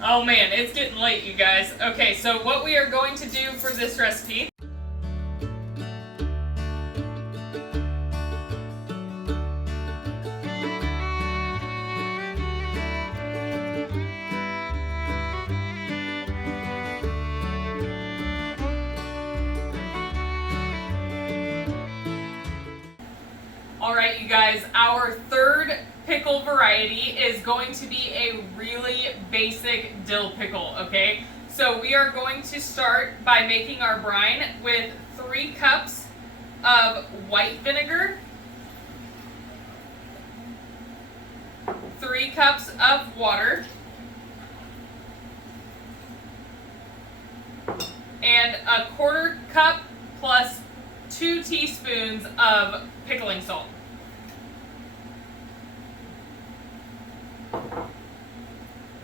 Oh man, it's getting late, you guys. Okay, so what we are going to do for this recipe. Alright, you guys, our third pickle variety is going to be a really basic dill pickle, okay? So we are going to start by making our brine with 3 cups of white vinegar, 3 cups of water, and a 1/4 cup plus 2 teaspoons of pickling salt.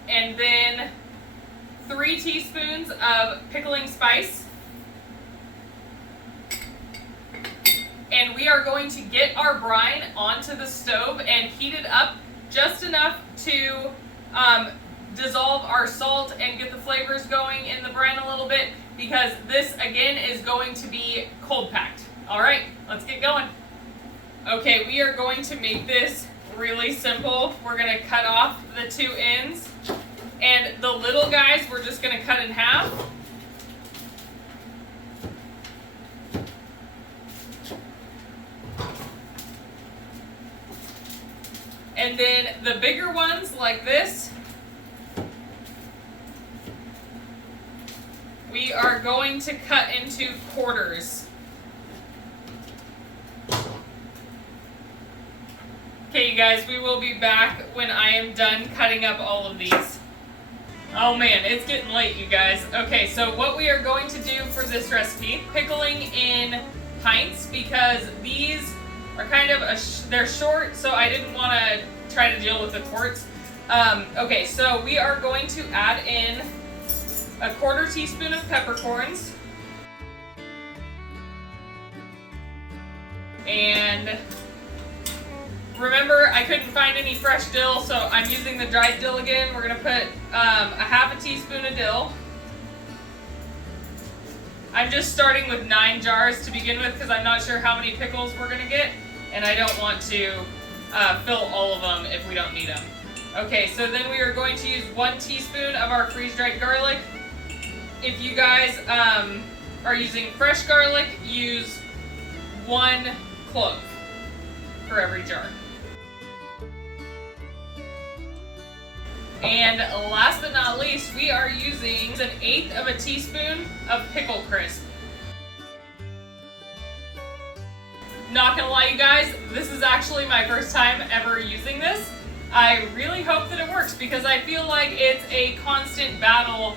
And then 3 teaspoons of pickling spice. And we are going to get our brine onto the stove and heat it up just enough to dissolve our salt and get the flavors going in the brine a little bit, because this again is going to be cold packed. All right, let's get going. Okay, we are going to make this really simple. We're going to cut off the 2 ends, and the little guys we're just going to cut in half. And then the bigger ones, like this, we are going to cut into quarters. Okay, you guys, we will be back when I am done cutting up all of these. Oh man, it's getting late, you guys. Okay, so what we are going to do for this recipe, pickling in pints, because these are kind of, they're short, so I didn't want to try to deal with the quarts. Okay, so we are going to add in a 1/4 teaspoon of peppercorns, and remember, I couldn't find any fresh dill, so I'm using the dried dill again. We're going to put a 1/2 teaspoon of dill. I'm just starting with 9 jars to begin with because I'm not sure how many pickles we're going to get, and I don't want to fill all of them if we don't need them. Okay, so then we are going to use 1 teaspoon of our freeze-dried garlic. If you guys are using fresh garlic, use 1 clove for every jar. And last but not least, we are using 1/8 of a teaspoon of pickle crisp. Not gonna lie, you guys, this is actually my first time ever using this. I really hope that it works because I feel like it's a constant battle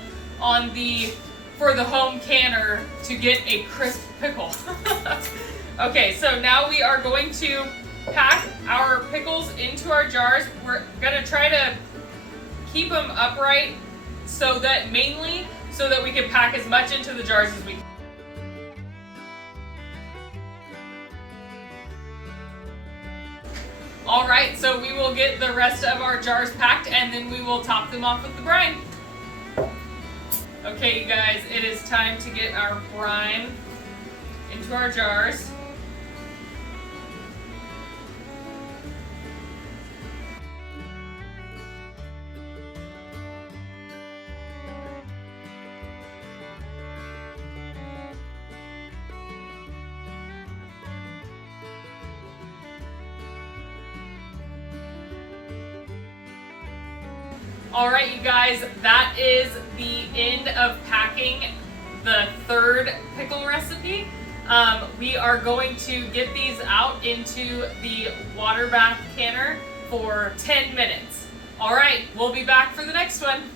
for the home canner to get a crisp pickle. Okay, so now we are going to pack our pickles into our jars. We're gonna try to keep them upright so that we can pack as much into the jars as we can. All right, so we will get the rest of our jars packed and then we will top them off with the brine. Okay, you guys, it is time to get our brine into our jars. All right, you guys, that is the end of packing the third pickle recipe. We are going to get these out into the water bath canner for 10 minutes. All right, we'll be back for the next one.